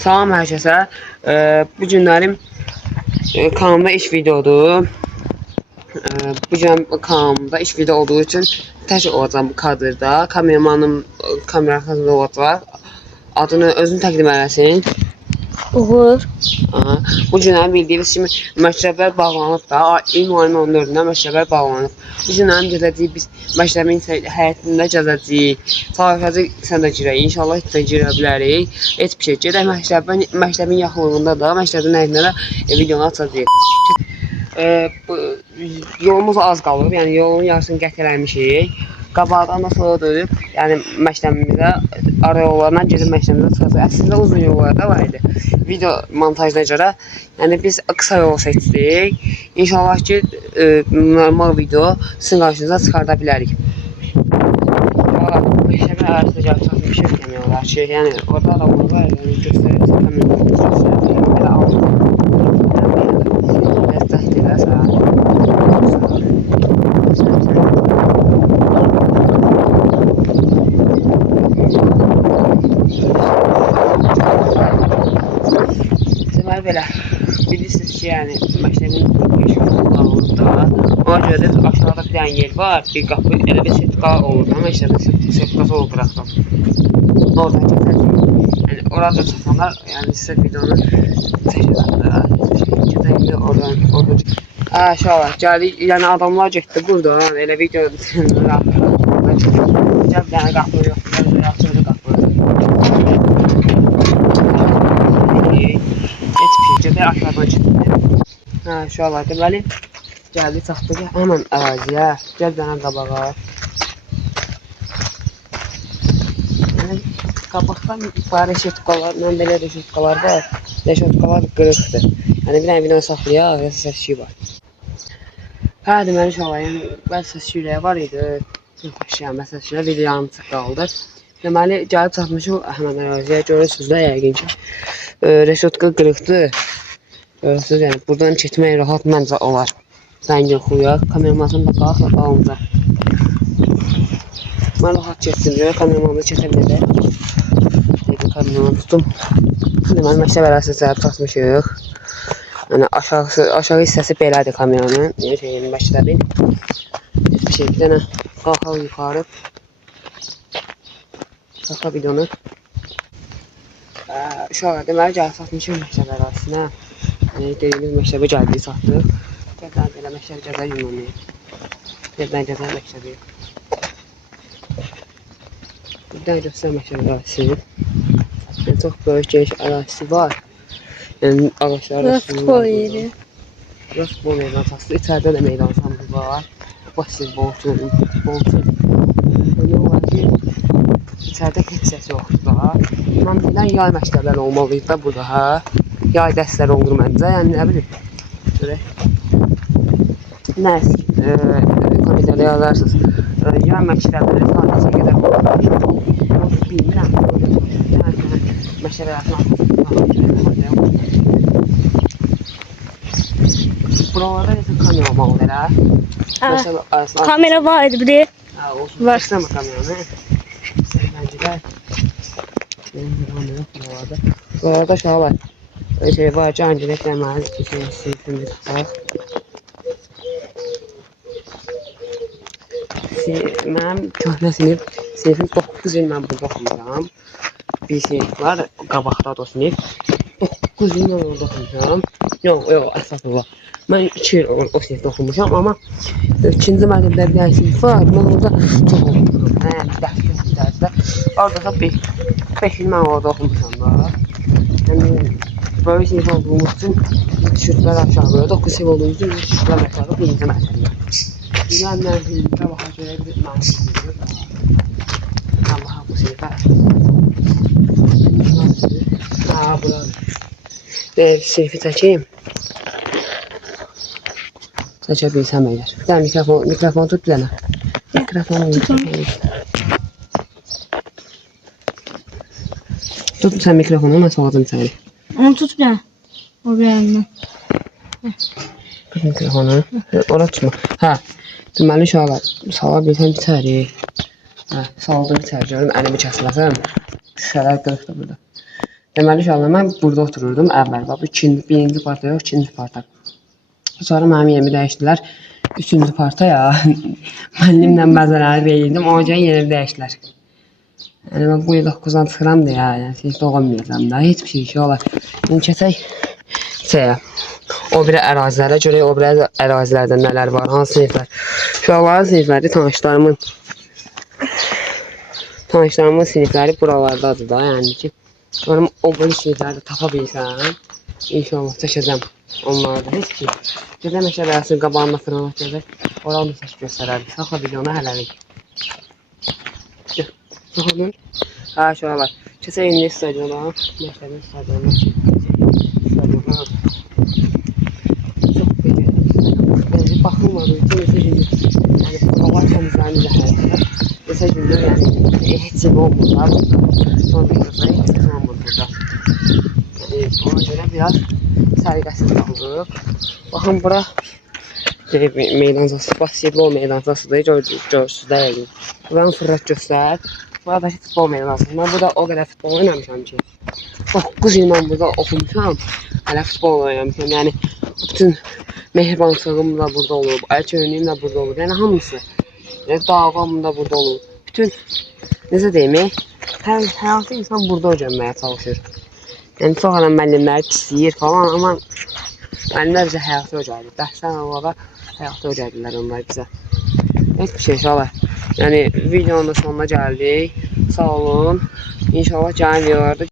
Salam hər kəsə. Bu günlərim kanalımda iş videodur. Bu gün kanalımda iş video olduğu üçün tək olacağım bu kadrda. Kameramanım kamera arxasında olacaq. Adını özünü təqdim eləsin. Uğur. Bu günlərin bildiyiniz kimi məktəblər bağlanıb da. İyun ayının 14-dən məktəblər bağlanıb. Bu günlərin gedəcəyik biz məktəbin həyətində gəzəcəyik. Çalışacağıq sən də girək. İnşallah heç də girə bilərik. Heç bir şey. Gedək məktəbin yaxınlığında da, məktəbin həyətində də videonu açacağıq. Yolumuz az qalıb. Yəni yolun yarısını qət eləmişik. Qabaqdan da sola dönüb, yəni məktəbimizə, ara yollardan gedib məktəbimizə çıxacaq. Əslində uzun yollar da var idi. Video montajına görə, yəni biz qısa yol seçdik. İnşallah ki, normal video sizin qarşınıza çıxarda bilərik. Məktəbin arasında gəlib çatmışıq demək olar ki, yəni orada adamlar var, yəni göstərirsə, kameralar göstərirsə, belə alınır. Ləzzət edəsən. Deməli belə, bilirsiniz ki, yəni məktəbin işğalı qalıb da. Ona görə də aşağıda bir dənə yer var, bir qapı, elə bir sertifiqa olur da, məktəbin sertifikası olur bıraxdım. Oradan keçəcəyik. Yəni orada çatanlar, yəni sizə videonu çəkirəm də. Gedək oradan. Şalar, gəldik, yəni adamlar getdi burada, elə video rahatlar. Gəl bir dənə qapı yoxdur, yaxşıdır qapı. Gedək aşağıdan getdik. Şalar, deməli, gəldik, çatdıq, həmən əraziyə, gəl bir dənə qabağa. Qabaqdan var reşetkalar, belə reşetkalar var, reşetkalar qırıqdır. Yəni bir dənə video saxlayaq, səs-küy var. Deməli şalar, yəni bəzi səs-küylər var idi, məsələn, video yanı qaldı. Deməli, gəlib çatmışıq həmən əraziyə, görürsünüz də yəqin ki, reşetka qırıqdır. Görürsünüz, yəni buradan keçmək rahat məncə olar. Rəng yoxuyaq, kameramanın da qalaq dalınca. Mən rahat keçsin deyə kameramanı keçə biləcək. Kameramanı tutum. Deməli, məktəb ərazisində gəlib çatmışıq. Yəni aşağı hissəsi belədir kameranın, yəni məktəbin. Heç bir şey, bir dənə qalxaq yuxarı. Qalxa videonu. Uşaqlar, deməli gəlib çatmışıq məktəb ərazisinə. Yəni dediyimiz məktəbə gəldik, çatdıq. Gəldən belə məktəbi gəzək ümumi. Gəldən gəzək məktəbi. Buradan göstər məktəb ərazisi. Çox böyük geniş ərazisi var. Yəni ağaçlar futbol yeri. Futbol meydanı açıldı. İçəridə də meydan samı var. Basketbol üçün, futbol üçün. Elə olar ki, içəridə heç səs yoxdur da. Mən bilən yay məktəblər olmalıydı da burada, hə? Yay dərsləri olur məncə, yəni nə bilim. Görək. Nəsə, kommentlərdə yazarsınız. Yay məktəbləri saniyəsə qədər olur. Bilmirəm. Məktəb arasında buralarda nəsə kamera olmalı elə. Kamera var idi bir de. Olsun. Başlama kameranı. Səhləncilər. Buralarda aşağı var. Şey var, can direkt deməli sinifimiz tutaq. Mənim köhnə sinifim 9 il mən burada oxumuşam. Bir sinif var, qabaqda da o sinif. 9 il mən orada oxumuşam. Yox, əsasında. Mən 2 il o sinifdə oxumuşam, amma ikinci məktəbdə bir dənə sinif var, mən orada çox oxumuşam. Dərsdə. Orada da 5 il mən orada oxumuşam da. Yəni, böyle sinif olduğumuz üçün düşürtlər aşağı, 9 il olduğumuz üçün düşürtlər aşağı, birinci məktəbdə. Bilən mənzilimdə baxa görə bir mənzilimdə da. Baxa bu sinifə. Buradır. Sinifi çəkeyim. Çəkə bilsəm əgər. Bir dənə mikrofon tut bir dənə. Mikrofonu tut sən mikrofonu, mən salacam içəri. Onu tut bir dənə. O bir əlindən. Tut mikrofonu. Ora tutma. Hə. Deməli uşaqlar, sala bilsəm içəri. Hə, saldım içəri görüm, əlimi kəsməsəm. Şüşələr qırıqdır burada. Deməli uşaqlar mən burada otururdum əvvəl. Bax birinci parta yox, ikinci parta. Sonra mənim yerimi dəyişdilər. Üçüncü partaya müəllimlə bəzənləri deyildim. Ona görə yerimi dəyişdilər. Yəni mən bu il 9-dan çıxıram da ya, yəni sinifdə olmayacam da, heç bir şey olar. İndi keçək şeyə, o biri ərazilərə görək, o biri ərazilərdə nələr var, hansı siniflər. Uşaqların sinifləri tanışlarımın sinifləri buralardadır da, yəni ki, umarım o biri sinifləri də tapa bilsəm, inşallah çəkəcəm onlarda, heç ki, gedəm əşərəsin qabağında fırlanaq gedək, oranı səs göstərərdik, saxla videonu hələlik. Saxladın. Ha, şöyle bak. Keçək indi stadiona, məktəbin stadiona. Çox becərdim stadiona. Yəni, baxılmadığı üçün neçə gündür, yəni, buralar təmizlərini də həyətdə. Neçə gündür, yəni, heç şey olmurlar burada. Son videoda heç şey olmur burada. Yəni, ona görə biraz səliqəsiz qaldıq. Baxın, bura meydancası, basketbol meydancasıdır, görürsünüz də yəni. Buranı fırlat göstər. Buradakı futbol meydançası. Mən burada o qədər futbol oynamışam ki. 9 il mən burada oxumuşam. Hələ futbol oynamışam. Yəni bütün mehribançılığım da burada olub, əlçönlüyüm də burada olub. Yəni hamısı. Yəni davam da burada olub. Bütün necə deyim, həyatı insan burada öyrənməyə çalışır. Yəni çox adam müəllimləri pisləyir falan, amma müəllimlər bizə həyatı öyrədir. Dərsdən onlara həyatı öyrədirlər onlar bizə. Heç bir şey uşaqlar. Yəni videonun da sonuna gəldik. Sağ olun. İnşallah gələn videolarda